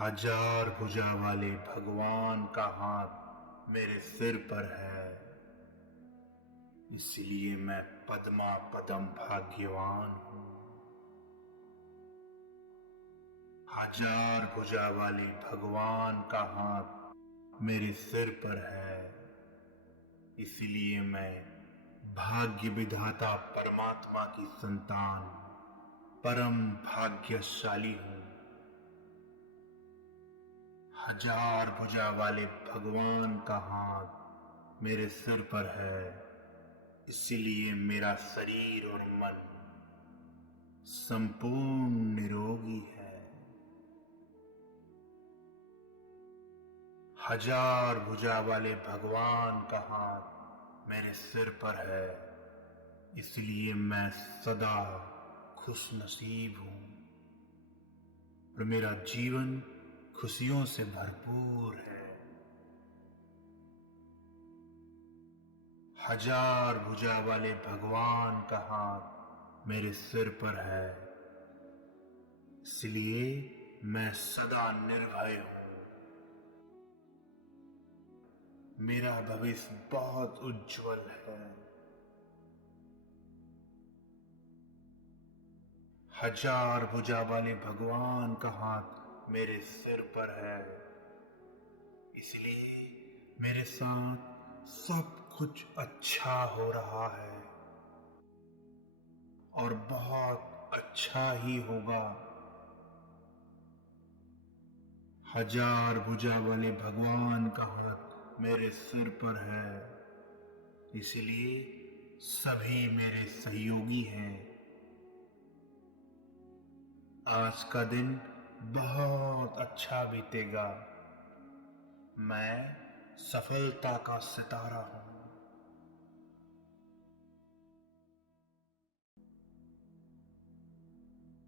हजार भुजा वाले भगवान का हाथ मेरे सिर पर है, इसलिए मैं पद्मा पदम भाग्यवान हूँ। हजार भुजा वाले भगवान का हाथ मेरे सिर पर है, इसलिए मैं भाग्य विधाता परमात्मा की संतान परम भाग्यशाली हूँ। हजार भुजा वाले भगवान का हाथ मेरे सिर पर है, इसलिए मेरा शरीर और मन संपूर्ण निरोगी है। हजार भुजा वाले भगवान का हाथ मेरे सिर पर है, इसलिए मैं सदा खुशनसीब हूँ और मेरा जीवन खुशियों से भरपूर है। हजार भुजा वाले भगवान का हाथ मेरे सिर पर है, इसलिए मैं सदा निर्भय हूँ। मेरा भविष्य बहुत उज्जवल है। हजार भुजा वाले भगवान का हाथ मेरे सिर पर है, इसलिए मेरे साथ सब कुछ अच्छा हो रहा है और बहुत अच्छा ही होगा। हजार भुजा वाले भगवान का हाथ मेरे सिर पर है, इसलिए सभी मेरे सहयोगी हैं। आज का दिन बहुत अच्छा बीतेगा। मैं सफलता का सितारा हूँ।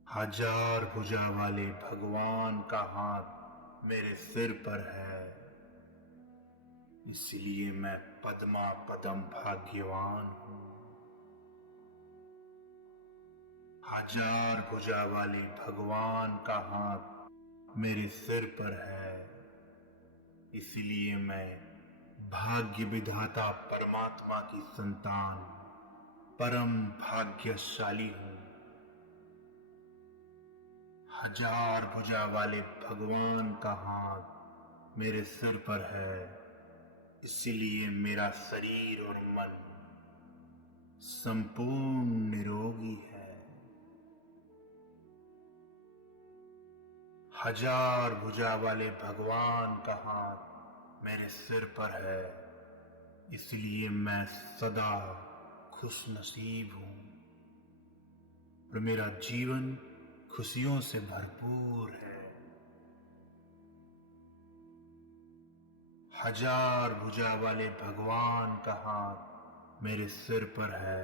हजार भुजा वाले भगवान का हाथ मेरे सिर पर है, इसलिए मैं पद्मा पदम भाग्यवान हूँ। हजार भुजा वाले भगवान का हाथ मेरे सिर पर है, इसलिए मैं भाग्य विधाता परमात्मा की संतान परम भाग्यशाली हूँ। हजार भुजा वाले भगवान का हाथ मेरे सिर पर है, इसलिए मेरा शरीर और मन संपूर्ण निरोगी है। हजार भुजा वाले भगवान का हाथ मेरे सिर पर है, इसलिए मैं सदा खुशनसीब हूँ और मेरा जीवन खुशियों से भरपूर है। हजार भुजा वाले भगवान का हाथ मेरे सिर पर है,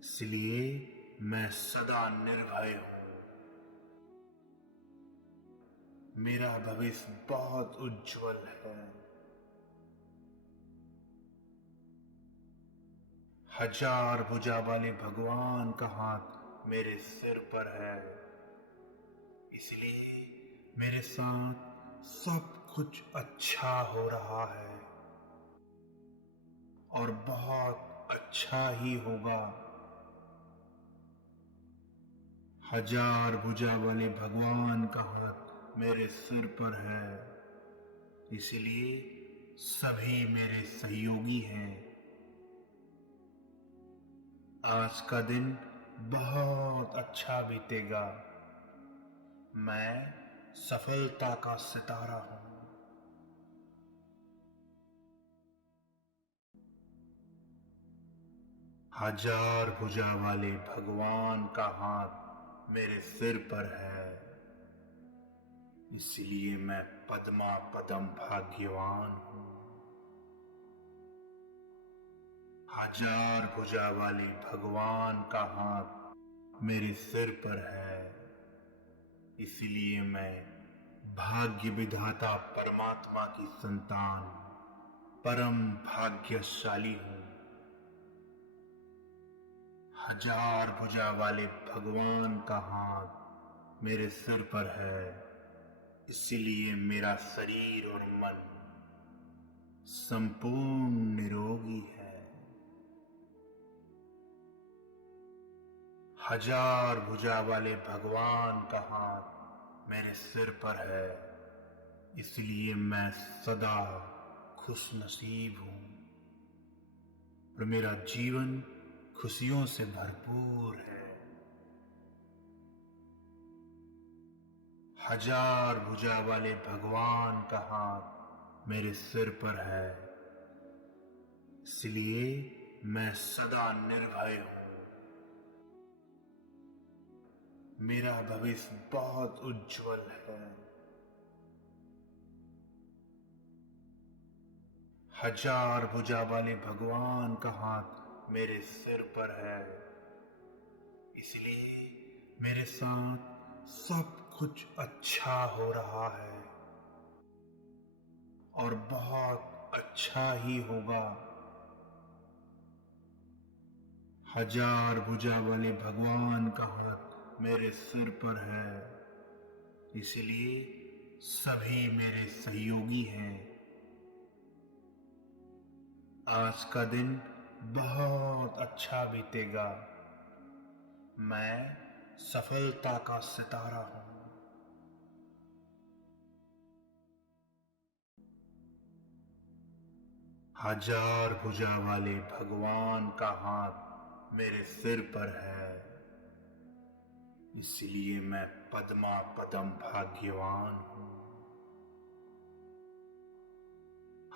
इसलिए मैं सदा निर्भय हूँ। मेरा भविष्य बहुत उज्जवल है। हजार भुजा वाले भगवान का हाथ मेरे सिर पर है, इसलिए मेरे साथ सब कुछ अच्छा हो रहा है और बहुत अच्छा ही होगा। हजार भुजा वाले भगवान का हाथ मेरे सिर पर है, इसलिए सभी मेरे सहयोगी हैं। आज का दिन बहुत अच्छा बीतेगा। मैं सफलता का सितारा हूँ। हजार भुजा वाले भगवान का हाथ मेरे सिर पर है, इसलिए मैं पद्मा पदम भाग्यवान हूँ। हजार भुजा वाले भगवान का हाथ मेरे सिर पर है, इसलिए मैं भाग्य विधाता परमात्मा की संतान परम भाग्यशाली हूँ। हजार भुजा वाले भगवान का हाथ मेरे सिर पर है, इसलिए मेरा शरीर और मन संपूर्ण निरोगी है। हजार भुजा वाले भगवान का हाथ मेरे सिर पर है, इसलिए मैं सदा खुश नसीब हूं और मेरा जीवन खुशियों से भरपूर है। हजार भुजा वाले भगवान का हाथ मेरे सिर पर है, इसलिए मैं सदा निर्भय हूं। मेरा भविष्य बहुत उज्जवल है। हजार भुजा वाले भगवान का हाथ मेरे सिर पर है, इसलिए मेरे साथ सब कुछ अच्छा हो रहा है और बहुत अच्छा ही होगा। हजार भुजा वाले भगवान का हाथ मेरे सिर पर है, इसलिए सभी मेरे सहयोगी हैं। आज का दिन बहुत अच्छा बीतेगा। मैं सफलता का सितारा हूं। हजार भुजा वाले भगवान का हाथ मेरे सिर पर है, इसलिए मैं पद्मा पदम भाग्यवान हूं।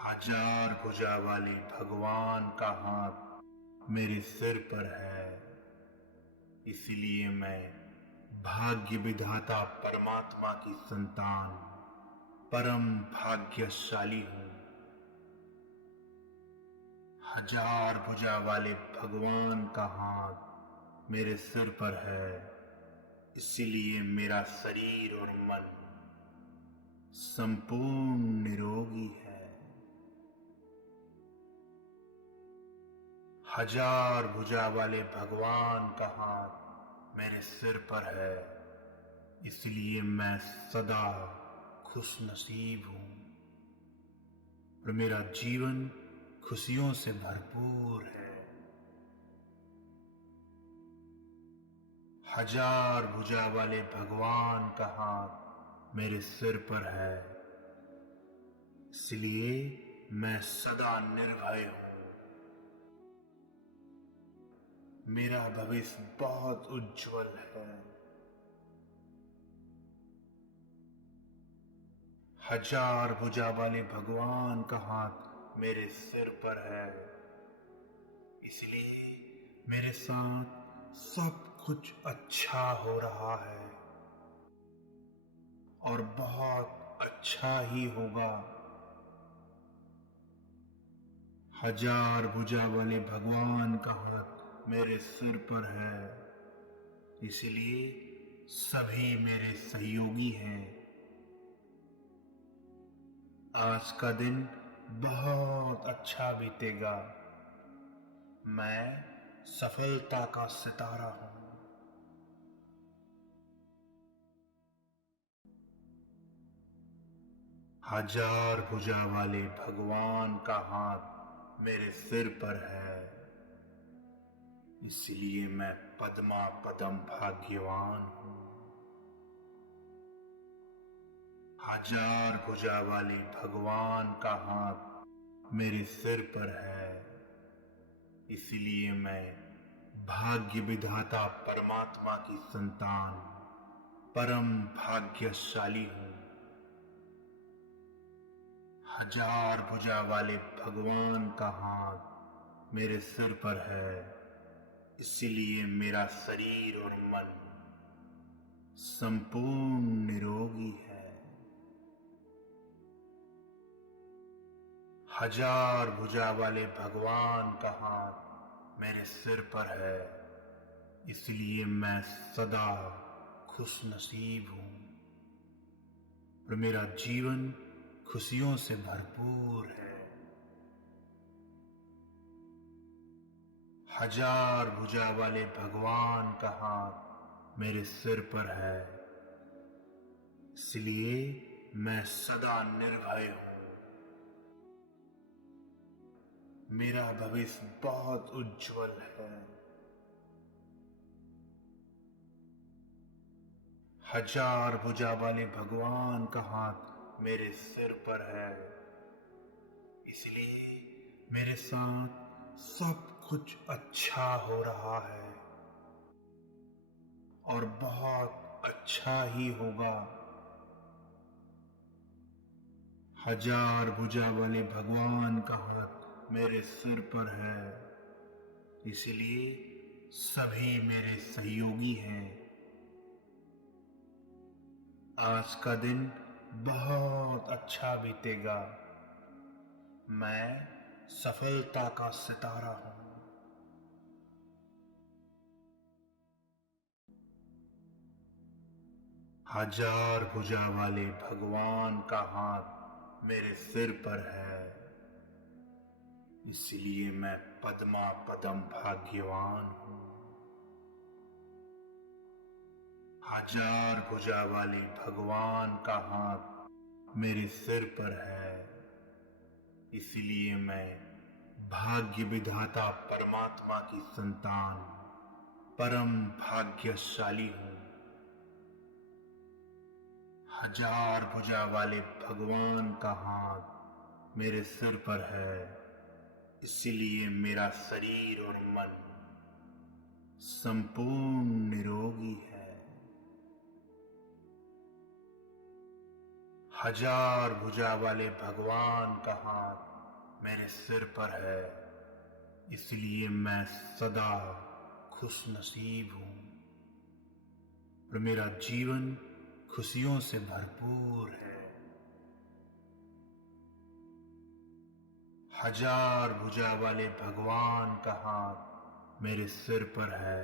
हजार भुजा वाले भगवान का हाथ मेरे सिर पर है, इसलिए मैं भाग्य विधाता परमात्मा की संतान परम भाग्यशाली हूं। हजार भुजा वाले भगवान का हाथ मेरे सिर पर है, इसलिए मेरा शरीर और मन संपूर्ण निरोगी है। हजार भुजा वाले भगवान का हाथ मेरे सिर पर है, इसलिए मैं सदा खुश नसीब हूं और मेरा जीवन खुशियों से भरपूर है। हजार भुजा वाले भगवान का हाथ मेरे सिर पर है, इसलिए मैं सदा निर्भय हूं। मेरा भविष्य बहुत उज्जवल है। हजार भुजा वाले भगवान का हाथ मेरे सिर पर है, इसलिए मेरे साथ सब कुछ अच्छा हो रहा है और बहुत अच्छा ही होगा। हजार भुजा वाले भगवान का हाथ मेरे सिर पर है, इसलिए सभी मेरे सहयोगी हैं। आज का दिन बहुत अच्छा बीतेगा। मैं सफलता का सितारा हूं। हजार भुजा वाले भगवान का हाथ मेरे सिर पर है, इसलिए मैं पद्मा पदम भाग्यवान हूं। हजार भुजा वाले भगवान का हाथ मेरे सिर पर है, इसलिए मैं भाग्य विधाता परमात्मा की संतान परम भाग्यशाली हूं। हजार भुजा वाले भगवान का हाथ मेरे सिर पर है, इसलिए मेरा शरीर और मन संपूर्ण निरोगी है। हजार भुजा वाले भगवान का हाथ मेरे सिर पर है, इसलिए मैं सदा खुश नसीब हूं और मेरा जीवन खुशियों से भरपूर है। हजार भुजा वाले भगवान का हाथ मेरे सिर पर है, इसलिए मैं सदा निर्भय हूं। मेरा भविष्य बहुत उज्जवल है। हजार भुजा वाले भगवान का हाथ मेरे सिर पर है, इसलिए मेरे साथ सब कुछ अच्छा हो रहा है और बहुत अच्छा ही होगा। हजार भुजा वाले भगवान का हाथ मेरे सिर पर है, इसलिए सभी मेरे सहयोगी हैं। आज का दिन बहुत अच्छा बीतेगा। मैं सफलता का सितारा हूं। हजार भुजा वाले भगवान का हाथ मेरे सिर पर है, इसलिए मैं पद्मा पदम भाग्यवान हूं। हजार भुजा वाले भगवान का हाथ मेरे सिर पर है, इसलिए मैं भाग्य विधाता परमात्मा की संतान परम भाग्यशाली हूं। हजार भुजा वाले भगवान का हाथ मेरे सिर पर है, इसलिए मेरा शरीर और मन संपूर्ण निरोगी है। हजार भुजा वाले भगवान का हाथ मेरे सिर पर है, इसलिए मैं सदा खुश नसीब हूं और मेरा जीवन खुशियों से भरपूर है। हजार भुजा वाले भगवान का हाथ मेरे सिर पर है,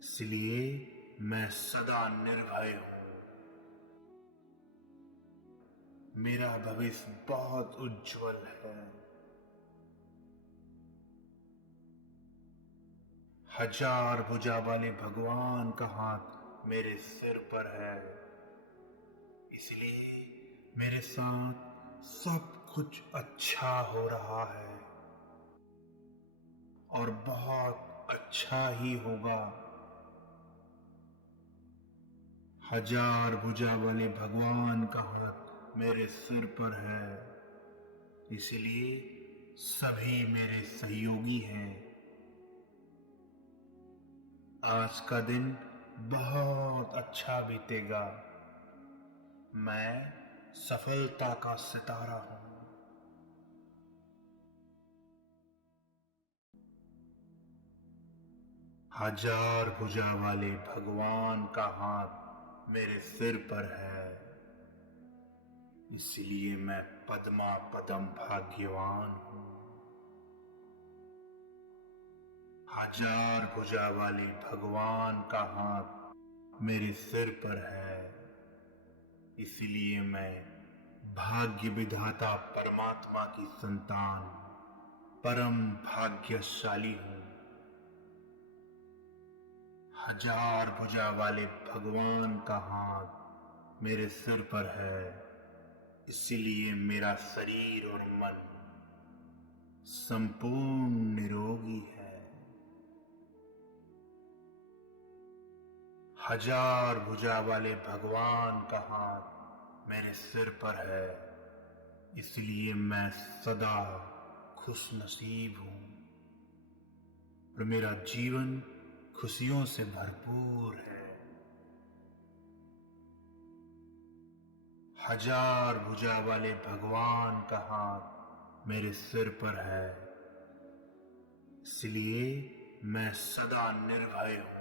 इसलिए मैं सदा निर्भय हूं। मेरा भविष्य बहुत उज्जवल है। हजार भुजा वाले भगवान का हाथ मेरे सिर पर है, इसलिए मेरे साथ सब कुछ अच्छा हो रहा है और बहुत अच्छा ही होगा। हजार भुजा वाले भगवान का हाथ मेरे सिर पर है, इसलिए सभी मेरे सहयोगी हैं। आज का दिन बहुत अच्छा बीतेगा। मैं सफलता का सितारा हूं। हजार भुजा वाले भगवान का हाथ मेरे सिर पर है, इसलिए मैं पद्मा पदम भाग्यवान हूं। हजार भुजा वाले भगवान का हाथ मेरे सिर पर है, इसलिए मैं भाग्य विधाता परमात्मा की संतान परम भाग्यशाली हूं। हजार भुजा वाले भगवान का हाथ मेरे सिर पर है, इसलिए मेरा शरीर और मन संपूर्ण निरोगी है। हजार भुजा वाले भगवान का हाथ मेरे सिर पर है, इसलिए मैं सदा खुश नसीब हूं और मेरा जीवन खुशियों से भरपूर है। हजार भुजा वाले भगवान का हाथ मेरे सिर पर है, इसलिए मैं सदा निर्भय हूं।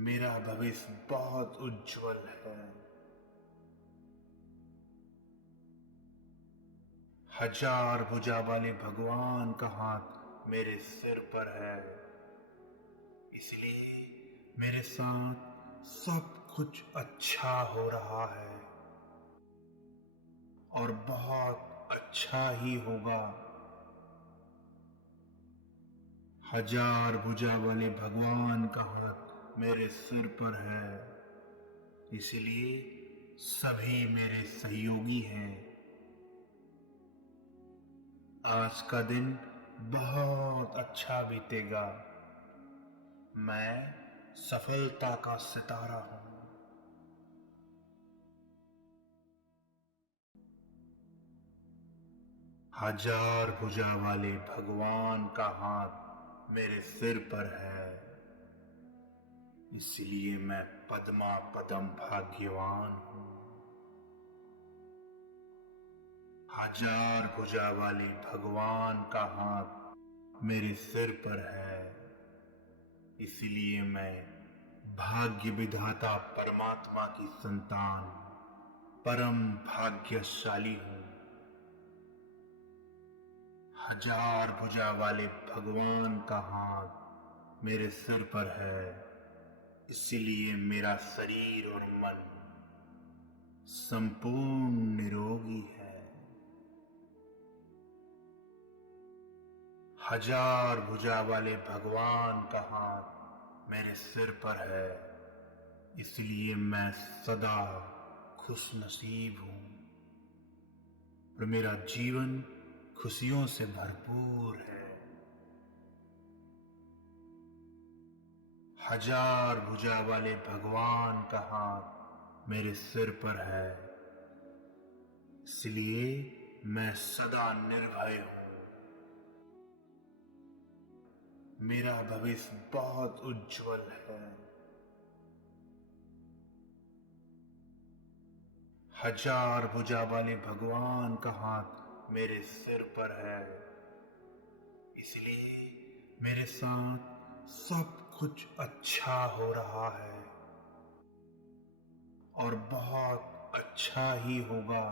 मेरा भविष्य बहुत उज्जवल है। हजार भुजा वाले भगवान का हाथ मेरे सिर पर है, इसलिए मेरे साथ सब कुछ अच्छा हो रहा है और बहुत अच्छा ही होगा। हजार भुजा वाले भगवान का हाथ मेरे सिर पर है, इसलिए सभी मेरे सहयोगी हैं। आज का दिन बहुत अच्छा बीतेगा। मैं सफलता का सितारा हूं। हजार भुजा वाले भगवान का हाथ मेरे सिर पर है, इसलिए मैं पद्मा पदम भाग्यवान हूं। हजार भुजा वाले भगवान का हाथ मेरे सिर पर है, इसलिए मैं भाग्य विधाता परमात्मा की संतान परम भाग्यशाली हूं। हजार भुजा वाले भगवान का हाथ मेरे सिर पर है, इसलिए मेरा शरीर और मन संपूर्ण निरोगी है। हजार भुजा वाले भगवान का हाथ मेरे सिर पर है, इसलिए मैं सदा खुशनसीब हूं और मेरा जीवन खुशियों से भरपूर है। हजार भुजा वाले भगवान का हाथ मेरे सिर पर है, इसलिए मैं सदा निर्भय हूं। मेरा भविष्य बहुत उज्जवल है। हजार भुजा वाले भगवान का हाथ मेरे सिर पर है, इसलिए मेरे साथ सब कुछ अच्छा हो रहा है और बहुत अच्छा ही होगा।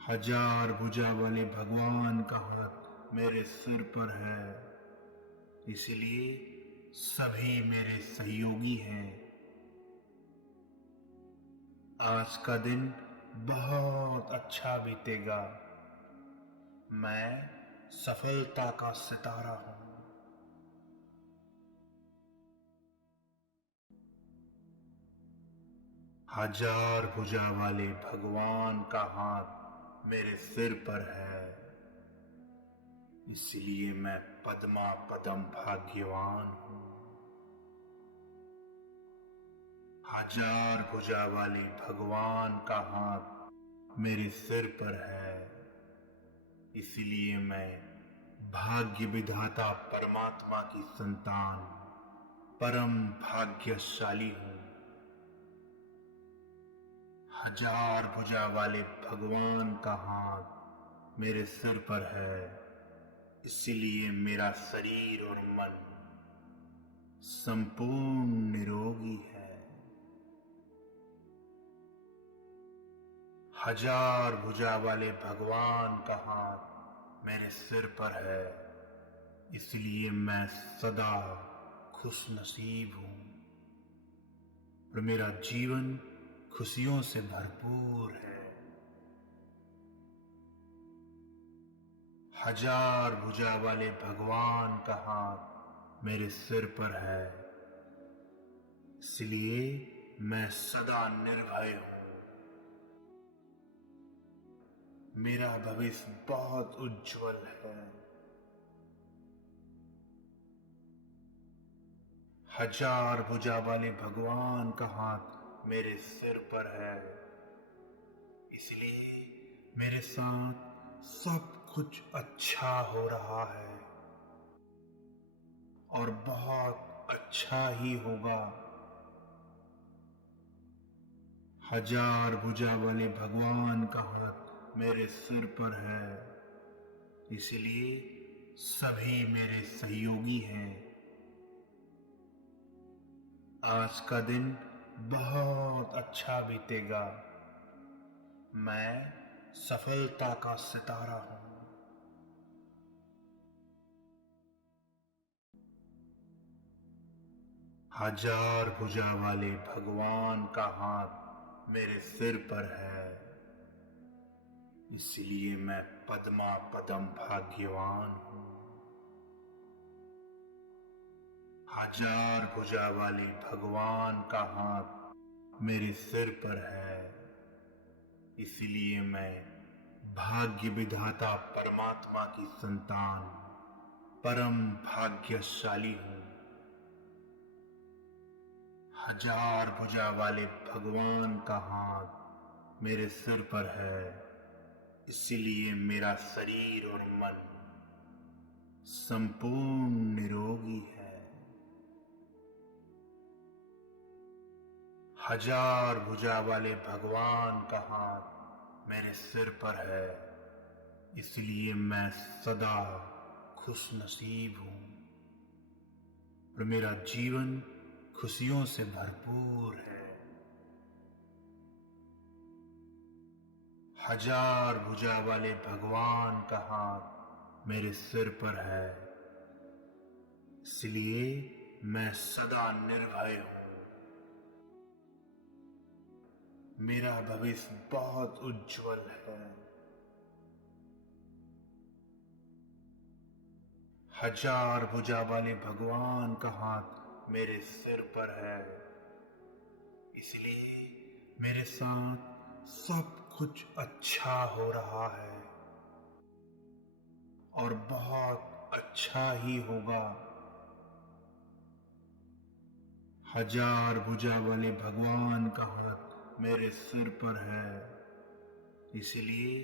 हजार भुजा वाले भगवान का हाथ मेरे सिर पर है, इसलिए सभी मेरे सहयोगी हैं। आज का दिन बहुत अच्छा बीतेगा। मैं सफलता का सितारा हूं। हजार भुजा वाले भगवान का हाथ मेरे सिर पर है, इसलिए मैं पद्मा पदम भाग्यवान हूं। हजार भुजा वाले भगवान का हाथ मेरे सिर पर है, इसलिए मैं भाग्य विधाता परमात्मा की संतान परम भाग्यशाली हूं। हजार भुजा वाले भगवान का हाथ मेरे सिर पर है, इसलिए मेरा शरीर और मन संपूर्ण निरोगी है। हजार भुजा वाले भगवान का हाथ मेरे सिर पर है, इसलिए मैं सदा खुशनसीब हूं और मेरा जीवन खुशियों से भरपूर है। हजार भुजा वाले भगवान का हाथ मेरे सिर पर है, इसलिए मैं सदा निर्भय हूं। मेरा भविष्य बहुत उज्जवल है। हजार भुजा वाले भगवान का हाथ मेरे सिर पर है, इसलिए मेरे साथ सब कुछ अच्छा हो रहा है और बहुत अच्छा ही होगा। हजार भुजा वाले भगवान का हाथ मेरे सिर पर है, इसलिए सभी मेरे सहयोगी हैं। आज का दिन बहुत अच्छा बीतेगा। मैं सफलता का सितारा हूं। हजार भुजा वाले भगवान का हाथ मेरे सिर पर है, इसलिए मैं पद्मा पदम भाग्यवान हूं। हजार भुजा वाले भगवान का हाथ मेरे सिर पर है, इसलिए मैं भाग्य विधाता परमात्मा की संतान परम भाग्यशाली हूँ। हजार भुजा वाले भगवान का हाथ मेरे सिर पर है, इसलिए मेरा शरीर और मन संपूर्ण निरोगी है। हजार भुजा वाले भगवान का हाथ मेरे सिर पर है, इसलिए मैं सदा खुश नसीब हूँ और मेरा जीवन खुशियों से भरपूर है। हजार भुजा वाले भगवान का हाथ मेरे सिर पर है, इसलिए मैं सदा निर्भय हूँ। मेरा भविष्य बहुत उज्जवल है। हजार भुजा वाले भगवान का हाथ मेरे सिर पर है, इसलिए मेरे साथ सब कुछ अच्छा हो रहा है और बहुत अच्छा ही होगा। हजार भुजा वाले भगवान का हाथ मेरे सिर पर है, इसलिए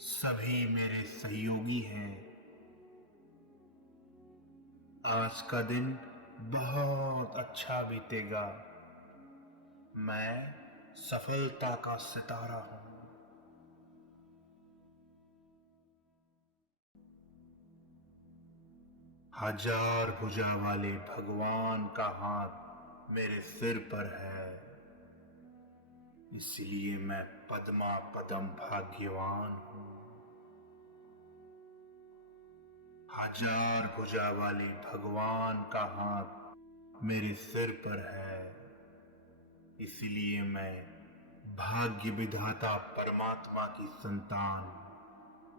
सभी मेरे सहयोगी हैं। आज का दिन बहुत अच्छा बीतेगा। मैं सफलता का सितारा हूँ। हजार भुजा वाले भगवान का हाथ मेरे सिर पर है, इसलिए मैं पद्मा पदम भाग्यवान हूँ। हजार भुजा वाले भगवान का हाथ मेरे सिर पर है, इसलिए मैं भाग्य विधाता परमात्मा की संतान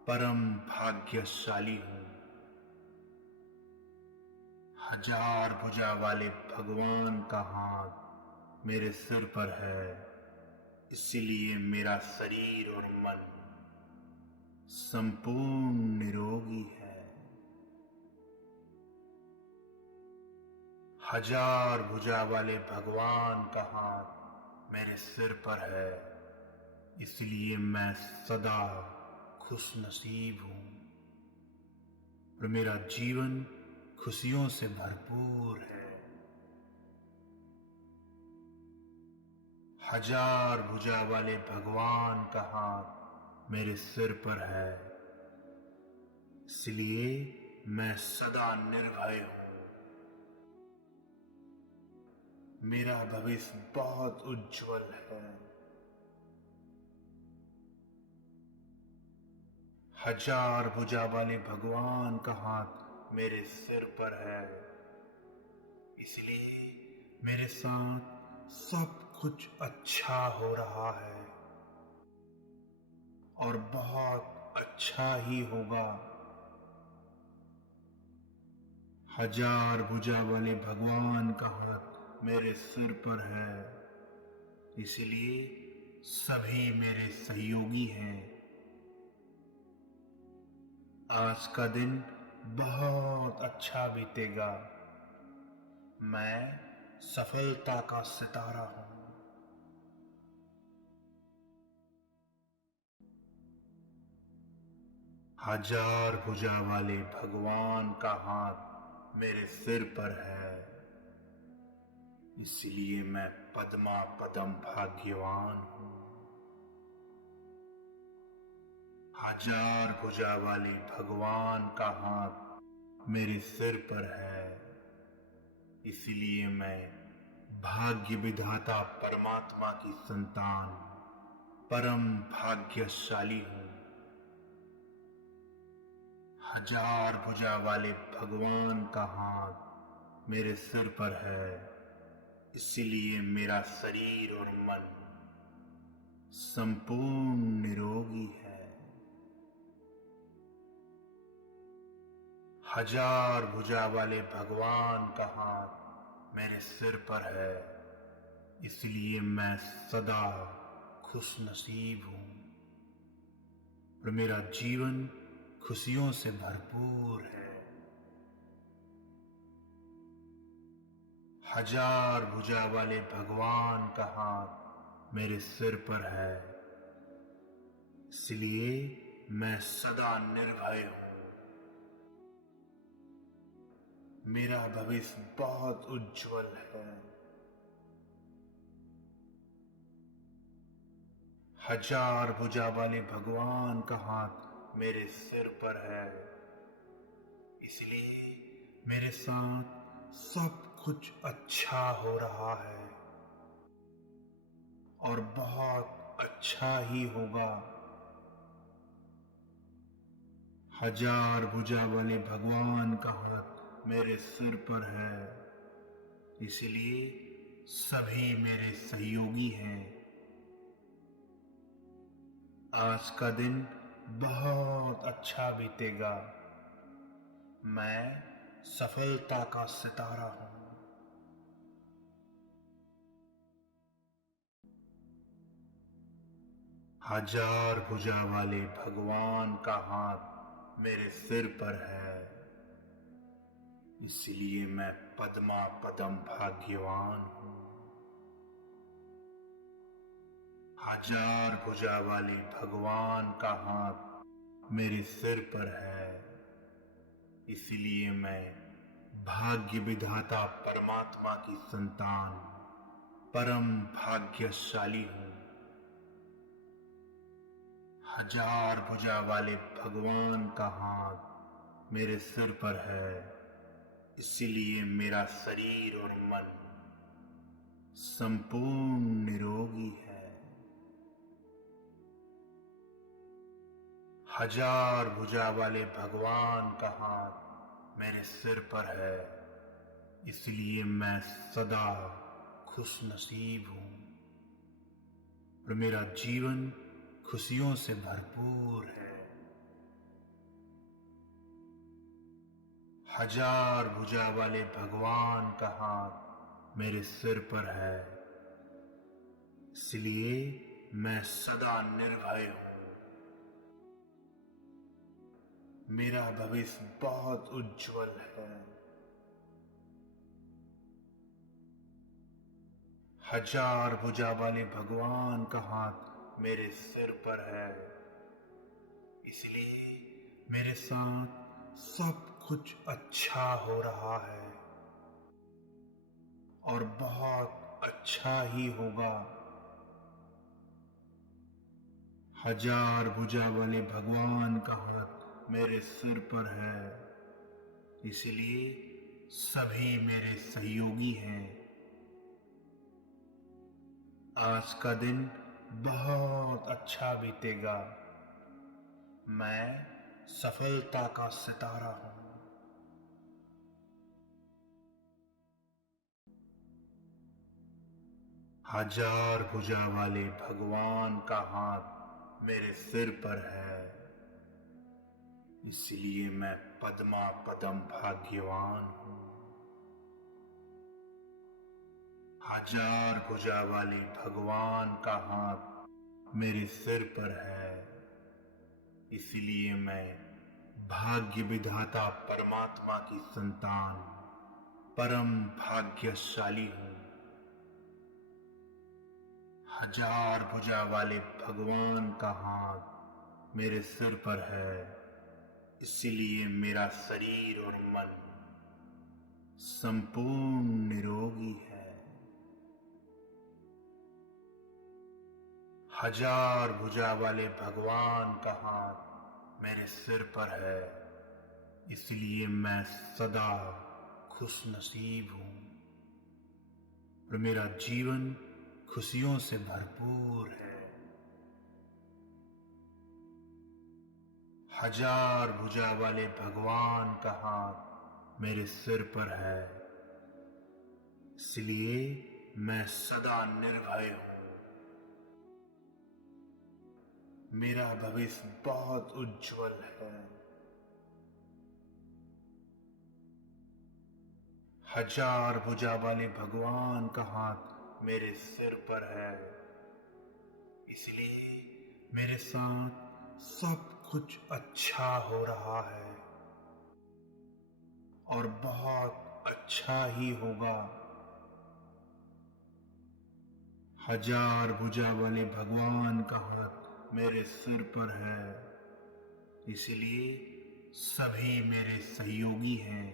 परम भाग्यशाली हूँ। हजार भुजा वाले भगवान का हाथ मेरे सिर पर है, इसलिए मेरा शरीर और मन संपूर्ण निरोगी है। हजार भुजा वाले भगवान का हाथ मेरे सिर पर है, इसलिए मैं सदा खुश नसीब हूँ और मेरा जीवन खुशियों से भरपूर है। हजार भुजा वाले भगवान का हाथ मेरे सिर पर है, इसलिए मैं सदा निर्भय हूँ। मेरा भविष्य बहुत उज्जवल है। हजार भुजा वाले भगवान का हाथ मेरे सिर पर है, इसलिए मेरे साथ सब कुछ अच्छा हो रहा है और बहुत अच्छा ही होगा। हजार भुजा वाले भगवान का हाथ मेरे सिर पर है, इसलिए सभी मेरे सहयोगी हैं। आज का दिन बहुत अच्छा बीतेगा। मैं सफलता का सितारा हूँ। हजार भुजा वाले भगवान का हाथ मेरे सिर पर है, इसलिए मैं पद्मा पदम भाग्यवान हूँ। हजार भुजा वाले भगवान का हाथ मेरे सिर पर है, इसलिए मैं भाग्य विधाता परमात्मा की संतान परम भाग्यशाली हूँ। हजार भुजा वाले भगवान का हाथ मेरे सिर पर है, इसलिए मेरा शरीर और मन संपूर्ण निरोगी है। हजार भुजा वाले भगवान का हाथ मेरे सिर पर है, इसलिए मैं सदा खुश नसीब हूँ और मेरा जीवन खुशियों से भरपूर है। हजार भुजा वाले भगवान का हाथ मेरे सिर पर है, इसलिए मैं सदा निर्भय हूँ। मेरा भविष्य बहुत उज्जवल है। हजार भुजा वाले भगवान का हाथ मेरे सिर पर है, इसलिए मेरे साथ सब कुछ अच्छा हो रहा है और बहुत अच्छा ही होगा। हजार भुजा वाले भगवान का हाथ मेरे सिर पर है, इसलिए सभी मेरे सहयोगी हैं। आज का दिन बहुत अच्छा बीतेगा। मैं सफलता का सितारा हूँ। हजार भुजा वाले भगवान का हाथ मेरे सिर पर है, इसलिए मैं पद्मा पदम भाग्यवान हूँ। हजार भुजा वाले भगवान का हाथ मेरे सिर पर है, इसलिए मैं भाग्य विधाता परमात्मा की संतान परम भाग्यशाली हूँ। हजार भुजा वाले भगवान का हाथ मेरे सिर पर है, इसलिए मेरा शरीर और मन संपूर्ण निरोगी है। हजार भुजा वाले भगवान का हाथ मेरे सिर पर है, इसलिए मैं सदा खुश नसीब हूँ और मेरा जीवन खुशियों से भरपूर है। हजार भुजा वाले भगवान का हाथ मेरे सिर पर है, इसलिए मैं सदा निर्भय हूँ। मेरा भविष्य बहुत उज्जवल है। हजार भुजा वाले भगवान का हाथ मेरे सिर पर है, इसलिए मेरे साथ सब कुछ अच्छा हो रहा है और बहुत अच्छा ही होगा। हजार भुजा वाले भगवान का हाथ मेरे सिर पर है, इसलिए सभी मेरे सहयोगी हैं। आज का दिन बहुत अच्छा बीतेगा। मैं सफलता का सितारा हूँ। हजार भुजा वाले भगवान का हाथ मेरे सिर पर है, इसलिए मैं पद्मा पदम भाग्यवान हूँ। हजार भुजा वाले भगवान का हाथ मेरे सिर पर है, इसलिए मैं भाग्य विधाता परमात्मा की संतान परम भाग्यशाली हूँ। हजार भुजा वाले भगवान का हाथ मेरे सिर पर है, इसलिए मेरा शरीर और मन संपूर्ण निरोगी है। हजार भुजा वाले भगवान का हाथ मेरे सिर पर है, इसलिए मैं सदा खुश नसीब हूँ और मेरा जीवन खुशियों से भरपूर है। हजार भुजा वाले भगवान का हाथ मेरे सिर पर है, इसलिए मैं सदा निर्भय हूँ। मेरा भविष्य बहुत उज्जवल है। हजार भुजा वाले भगवान का हाथ मेरे सिर पर है, इसलिए मेरे साथ सब कुछ अच्छा हो रहा है और बहुत अच्छा ही होगा। हजार भुजा वाले भगवान का हाथ मेरे सिर पर है, इसलिए सभी मेरे सहयोगी हैं।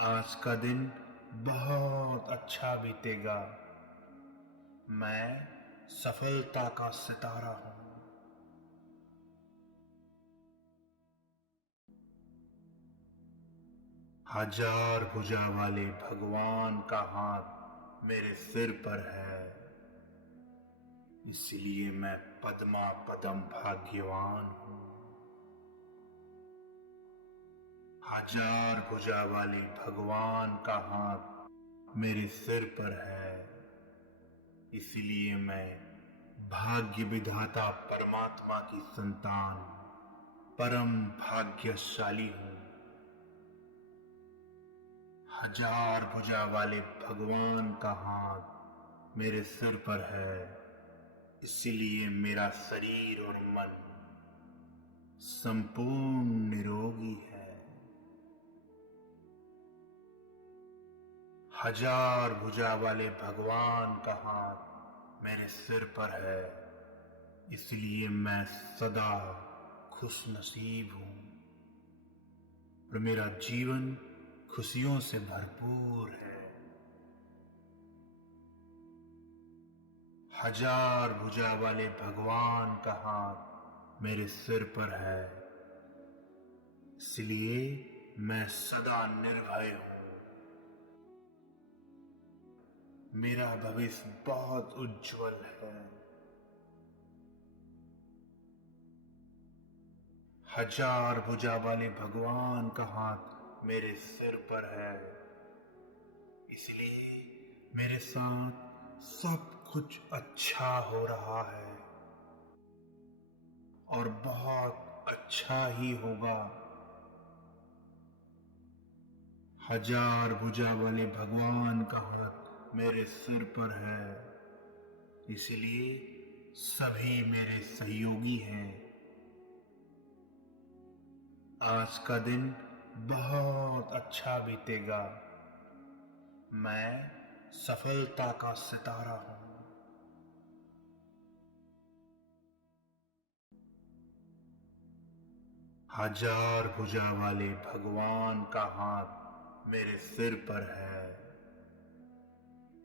आज का दिन बहुत अच्छा बीतेगा। मैं सफलता का सितारा हूं। हजार भुजा वाले भगवान का हाथ मेरे सिर पर है, इसलिए मैं पद्मा पदम भाग्यवान हूं। हजार भुजा वाले भगवान का हाथ मेरे सिर पर है, इसलिए मैं भाग्य विधाता परमात्मा की संतान परम भाग्यशाली हूं। हजार भुजा वाले भगवान का हाथ मेरे सिर पर है, इसलिए मेरा शरीर और मन संपूर्ण निरोगी है। हजार भुजा वाले भगवान का हाथ मेरे सिर पर है, इसलिए मैं सदा खुश नसीब हूं और मेरा जीवन खुशियों से भरपूर है। हजार भुजा वाले भगवान का हाथ मेरे सिर पर है, इसलिए मैं सदा निर्भय हूं। मेरा भविष्य बहुत उज्जवल है। हजार भुजा वाले भगवान का हाथ मेरे सिर पर है, इसलिए मेरे साथ सब कुछ अच्छा हो रहा है और बहुत अच्छा ही होगा। हजार भुजा वाले भगवान का हाथ मेरे सिर पर है, इसलिए सभी मेरे सहयोगी हैं। आज का दिन बहुत अच्छा बीतेगा। मैं सफलता का सितारा हूं। हजार भुजा वाले भगवान का हाथ मेरे सिर पर है,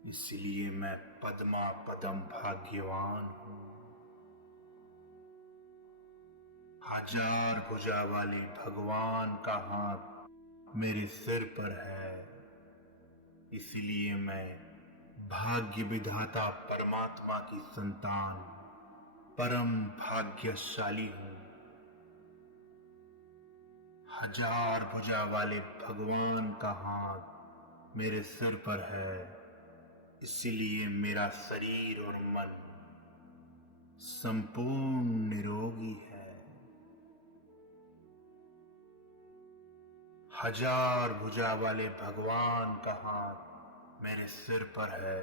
इसलिए मैं पद्मा पदम भाग्यवान हूं। हजार भुजा वाले भगवान का हाथ मेरे सिर पर है, इसलिए मैं भाग्य विधाता परमात्मा की संतान परम भाग्यशाली हूं। हजार भुजा वाले भगवान का हाथ मेरे सिर पर है, इसलिए मेरा शरीर और मन संपूर्ण निरोगी है। हजार भुजा वाले भगवान का हाथ मेरे सिर पर है,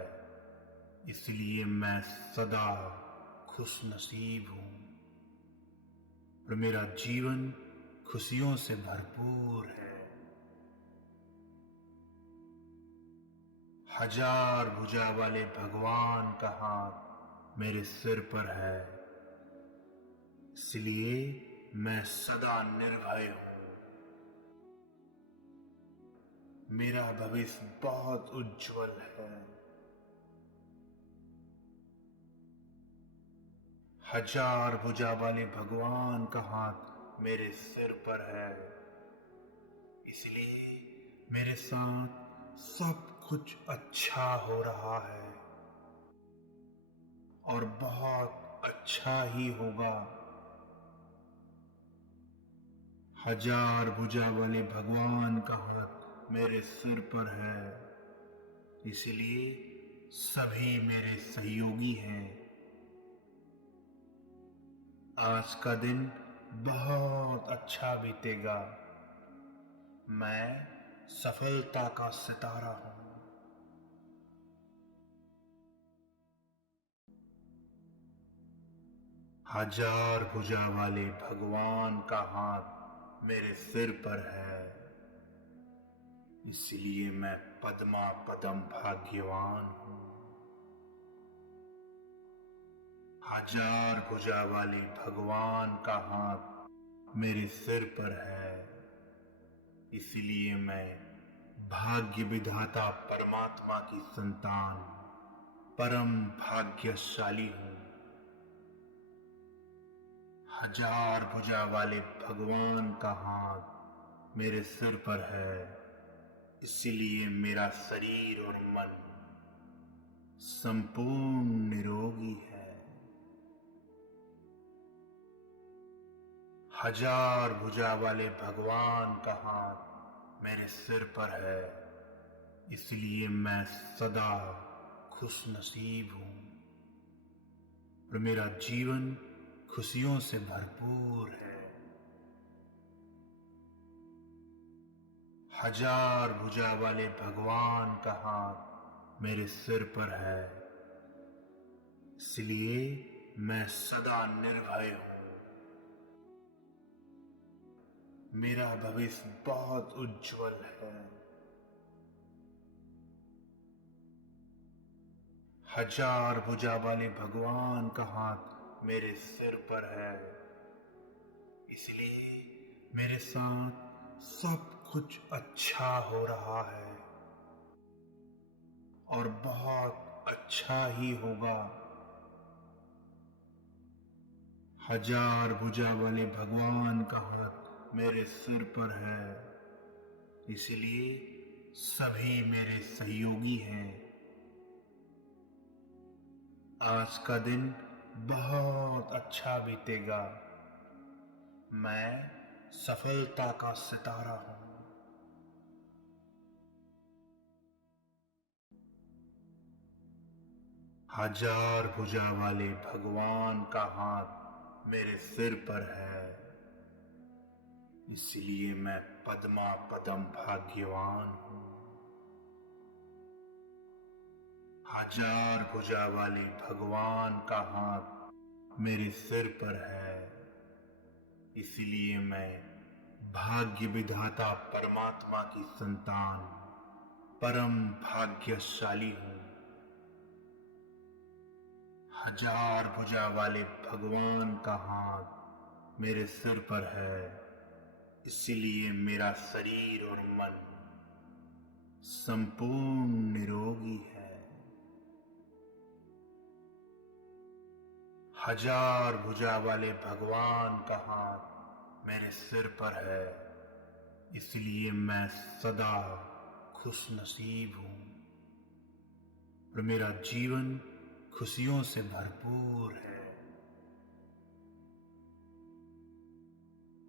इसलिए मैं सदा खुश नसीब हूं और मेरा जीवन खुशियों से भरपूर है। हजार भुजा वाले भगवान का हाथ मेरे सिर पर है, इसलिए मैं सदा निर्भय हूं। मेरा भविष्य बहुत उज्जवल है। हजार भुजा वाले भगवान का हाथ मेरे सिर पर है, इसलिए मेरे साथ सब कुछ अच्छा हो रहा है और बहुत अच्छा ही होगा। हजार भुजा वाले भगवान का हाथ मेरे सिर पर है, इसलिए सभी मेरे सहयोगी हैं। आज का दिन बहुत अच्छा बीतेगा। मैं सफलता का सितारा हूं। हजार भुजा वाले भगवान का हाथ मेरे सिर पर है, इसलिए मैं पद्मा पदम भाग्यवान हूं। हजार भुजा वाले भगवान का हाथ मेरे सिर पर है, इसलिए मैं भाग्य विधाता परमात्मा की संतान परम भाग्यशाली हूं। हजार भुजा वाले भगवान का हाथ मेरे सिर पर है, इसलिए मेरा शरीर और मन संपूर्ण निरोगी है। हजार भुजा वाले भगवान का हाथ मेरे सिर पर है, इसलिए मैं सदा खुश नसीब हूं और मेरा जीवन खुशियों से भरपूर है। हजार भुजा वाले भगवान का हाथ मेरे सिर पर है, इसलिए मैं सदा निर्भय हूं। मेरा भविष्य बहुत उज्जवल है। हजार भुजा वाले भगवान का हाथ मेरे सिर पर है, इसलिए मेरे साथ सब कुछ अच्छा हो रहा है और बहुत अच्छा ही होगा। हजार भुजा वाले भगवान का हाथ मेरे सिर पर है, इसलिए सभी मेरे सहयोगी हैं। आज का दिन बहुत अच्छा बीतेगा। मैं सफलता का सितारा हूं। हजार भुजा वाले भगवान का हाथ मेरे सिर पर है, इसलिए मैं पद्मा पदम भाग्यवान हूं। हजार भुजा वाले भगवान का हाथ मेरे सिर पर है, इसलिए मैं भाग्य विधाता परमात्मा की संतान परम भाग्यशाली हूं। हजार भुजा वाले भगवान का हाथ मेरे सिर पर है, इसलिए मेरा शरीर और मन संपूर्ण निरोगी है। हजार भुजा वाले भगवान का हाथ मेरे सिर पर है, इसलिए मैं सदा खुश नसीब हूं और मेरा जीवन खुशियों से भरपूर है।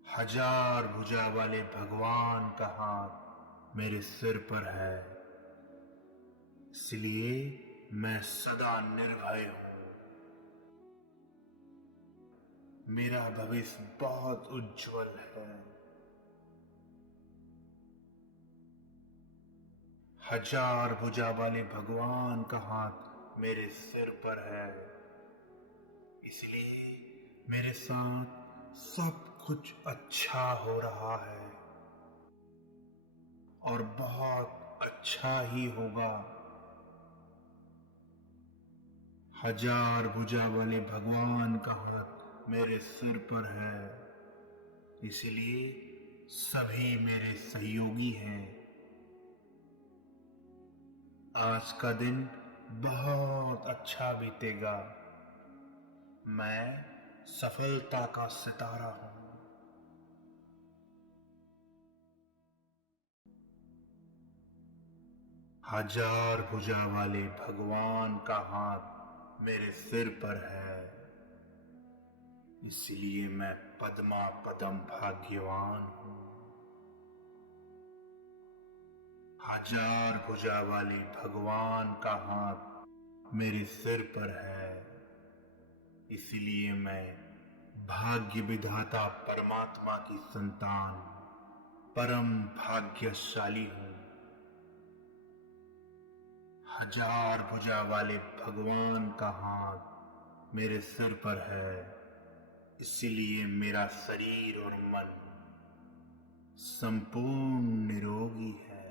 हजार भुजा वाले भगवान का हाथ मेरे सिर पर है, इसलिए मैं सदा निर्भय हूं। मेरा भविष्य बहुत उज्जवल है। हजार भुजा वाले भगवान का हाथ मेरे सिर पर है, इसलिए मेरे साथ सब कुछ अच्छा हो रहा है और बहुत अच्छा ही होगा। हजार भुजा वाले भगवान का हाथ मेरे सिर पर है, इसलिए सभी मेरे सहयोगी हैं। आज का दिन बहुत अच्छा बीतेगा। मैं सफलता का सितारा हूं। हजार भुजा वाले भगवान का हाथ मेरे सिर पर है, इसलिए मैं पद्मा पदम भाग्यवान हूं। हजार भुजा वाले भगवान का हाथ मेरे सिर पर है, इसलिए मैं भाग्य विधाता परमात्मा की संतान परम भाग्यशाली हूं। हजार भुजा वाले भगवान का हाथ मेरे सिर पर है, इसलिए मेरा शरीर और मन संपूर्ण निरोगी है।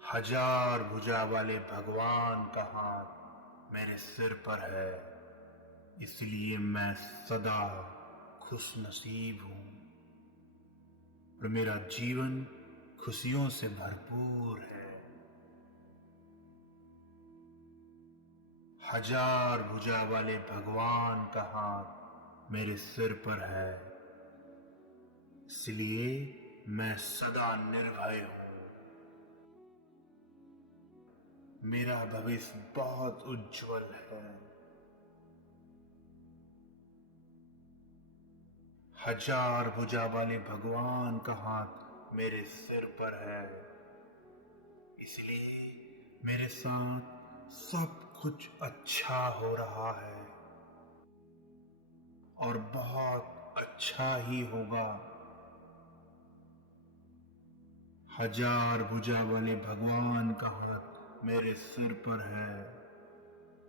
हजार भुजा वाले भगवान का हाथ मेरे सिर पर है, इसलिए मैं सदा खुशनसीब हूं और मेरा जीवन खुशियों से भरपूर है। हजार भुजा वाले भगवान का हाथ मेरे सिर पर है, इसलिए मैं सदा निर्भय हूं। मेरा भविष्य बहुत उज्जवल है। हजार भुजा वाले भगवान का हाथ मेरे सिर पर है, इसलिए मेरे साथ सब कुछ अच्छा हो रहा है और बहुत अच्छा ही होगा। हजार भुजा वाले भगवान का हाथ मेरे सिर पर है,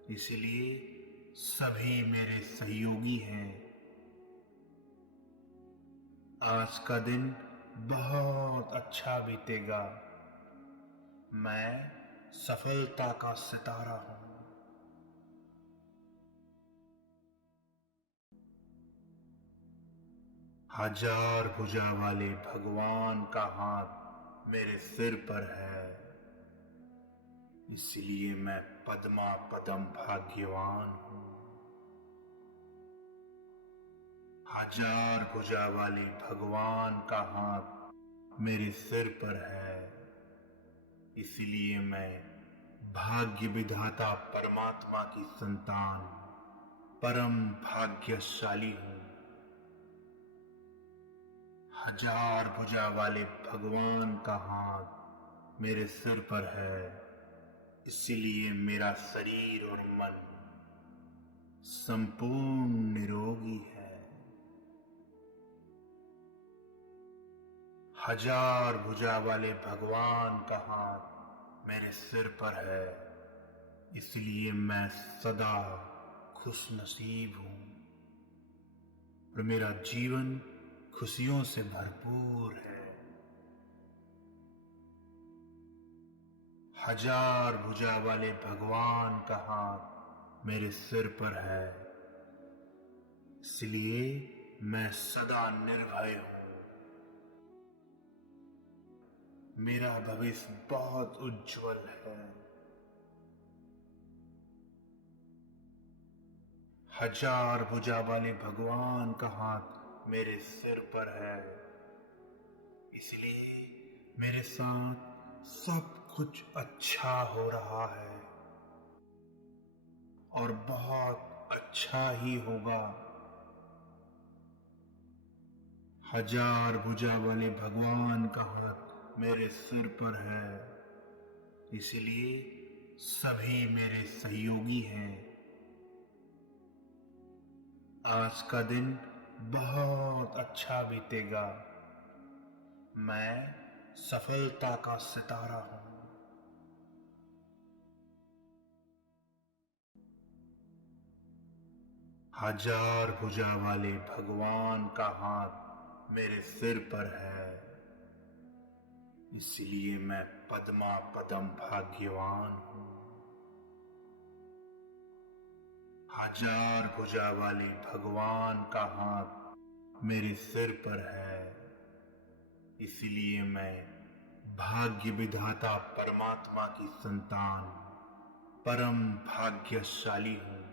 इसलिए सभी मेरे सहयोगी हैं। आज का दिन बहुत अच्छा बीतेगा। मैं सफलता का सितारा हूं। हजार भुजा वाले भगवान का हाथ मेरे सिर पर है, इसलिए मैं पद्मा पदम भाग्यवान हूं। हजार भुजा वाले भगवान का हाथ मेरे सिर पर है, इसलिए मैं भाग्य विधाता परमात्मा की संतान परम भाग्यशाली हूं। हजार भुजा वाले भगवान का हाथ मेरे सिर पर है, इसलिए मेरा शरीर और मन संपूर्ण निरोगी है। हजार भुजा वाले भगवान का हाथ मेरे सिर पर है, इसलिए मैं सदा खुशनसीब हूं और मेरा जीवन खुशियों से भरपूर है। हजार भुजा वाले भगवान का हाथ मेरे सिर पर है, इसलिए मैं सदा निर्भय हूं। मेरा भविष्य बहुत उज्जवल है। हजार भुजा वाले भगवान का हाथ मेरे सिर पर है, इसलिए मेरे साथ सब कुछ अच्छा हो रहा है और बहुत अच्छा ही होगा। हजार भुजा वाले भगवान का हाथ मेरे सिर पर है, इसलिए सभी मेरे सहयोगी हैं। आज का दिन बहुत अच्छा बीतेगा। मैं सफलता का सितारा हूं। हजार भुजा वाले भगवान का हाथ मेरे सिर पर है, इसलिए मैं पद्मा पदम भाग्यवान हूं। हजार भुजा वाले भगवान का हाथ मेरे सिर पर है, इसलिए मैं भाग्य विधाता परमात्मा की संतान परम भाग्यशाली हूं।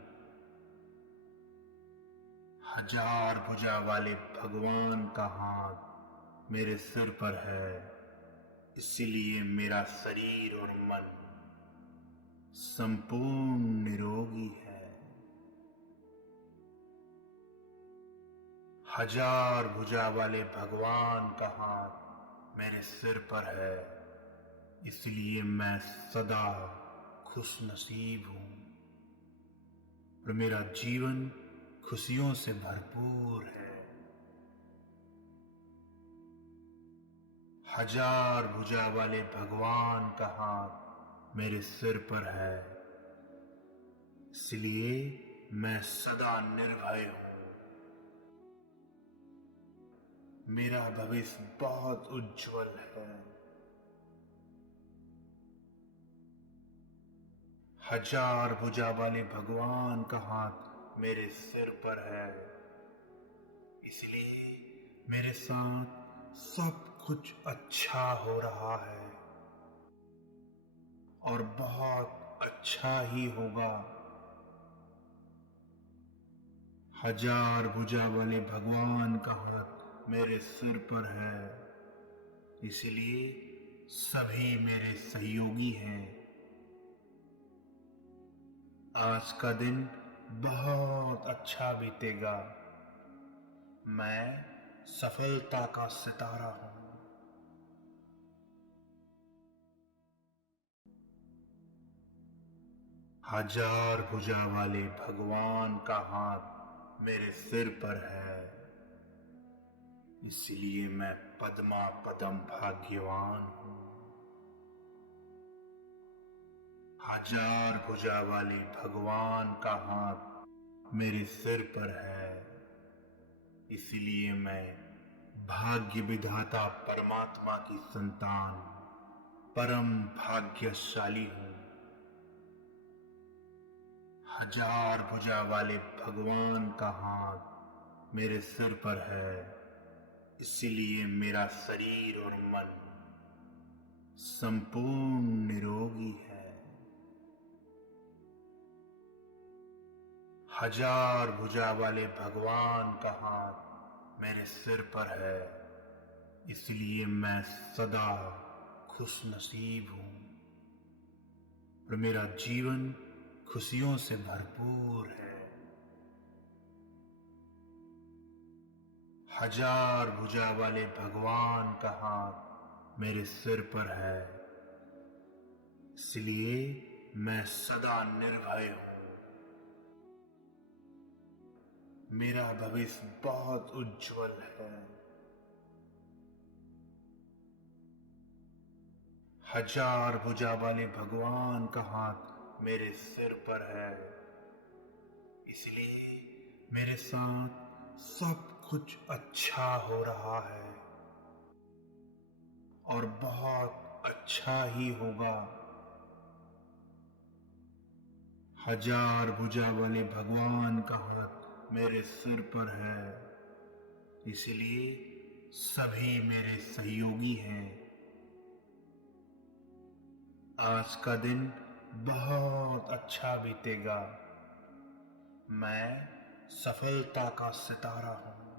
हजार भुजा वाले भगवान का हाथ मेरे सिर पर है, इसलिए मेरा शरीर और मन संपूर्ण निरोगी है। हजार भुजा वाले भगवान का हाथ मेरे सिर पर है, इसलिए मैं सदा खुशनसीब हूं और मेरा जीवन खुशियों से भरपूर है। हजार भुजा वाले भगवान का हाथ मेरे सिर पर है, इसलिए मैं सदा निर्भय हूं। मेरा भविष्य बहुत उज्जवल है। हजार भुजा वाले भगवान का हाथ मेरे सिर पर है, इसलिए मेरे साथ सब कुछ अच्छा हो रहा है और बहुत अच्छा ही होगा। हजार भुजा वाले भगवान का हाथ मेरे सिर पर है, इसलिए सभी मेरे सहयोगी हैं। आज का दिन बहुत अच्छा बीतेगा। मैं सफलता का सितारा हूं। हजार भुजा वाले भगवान का हाथ मेरे सिर पर है, इसलिए मैं पद्मा पदम भाग्यवान हूं। हजार भुजा वाले भगवान का हाथ मेरे सिर पर है, इसलिए मैं भाग्य विधाता परमात्मा की संतान परम भाग्यशाली हूं। हजार भुजा वाले भगवान का हाथ मेरे सिर पर है, इसलिए मेरा शरीर और मन संपूर्ण निरोगी है। हजार भुजा वाले भगवान का हाथ मेरे सिर पर है, इसलिए मैं सदा खुश नसीब हूं और मेरा जीवन खुशियों से भरपूर है। हजार भुजा वाले भगवान का हाथ मेरे सिर पर है, इसलिए मैं सदा निर्भय हूं। मेरा भविष्य बहुत उज्जवल है। हजार भुजा वाले भगवान का हाथ मेरे सिर पर है, इसलिए मेरे साथ सब कुछ अच्छा हो रहा है और बहुत अच्छा ही होगा। हजार भुजा वाले भगवान का हाथ मेरे सिर पर है, इसलिए सभी मेरे सहयोगी हैं। आज का दिन बहुत अच्छा बीतेगा। मैं सफलता का सितारा हूं।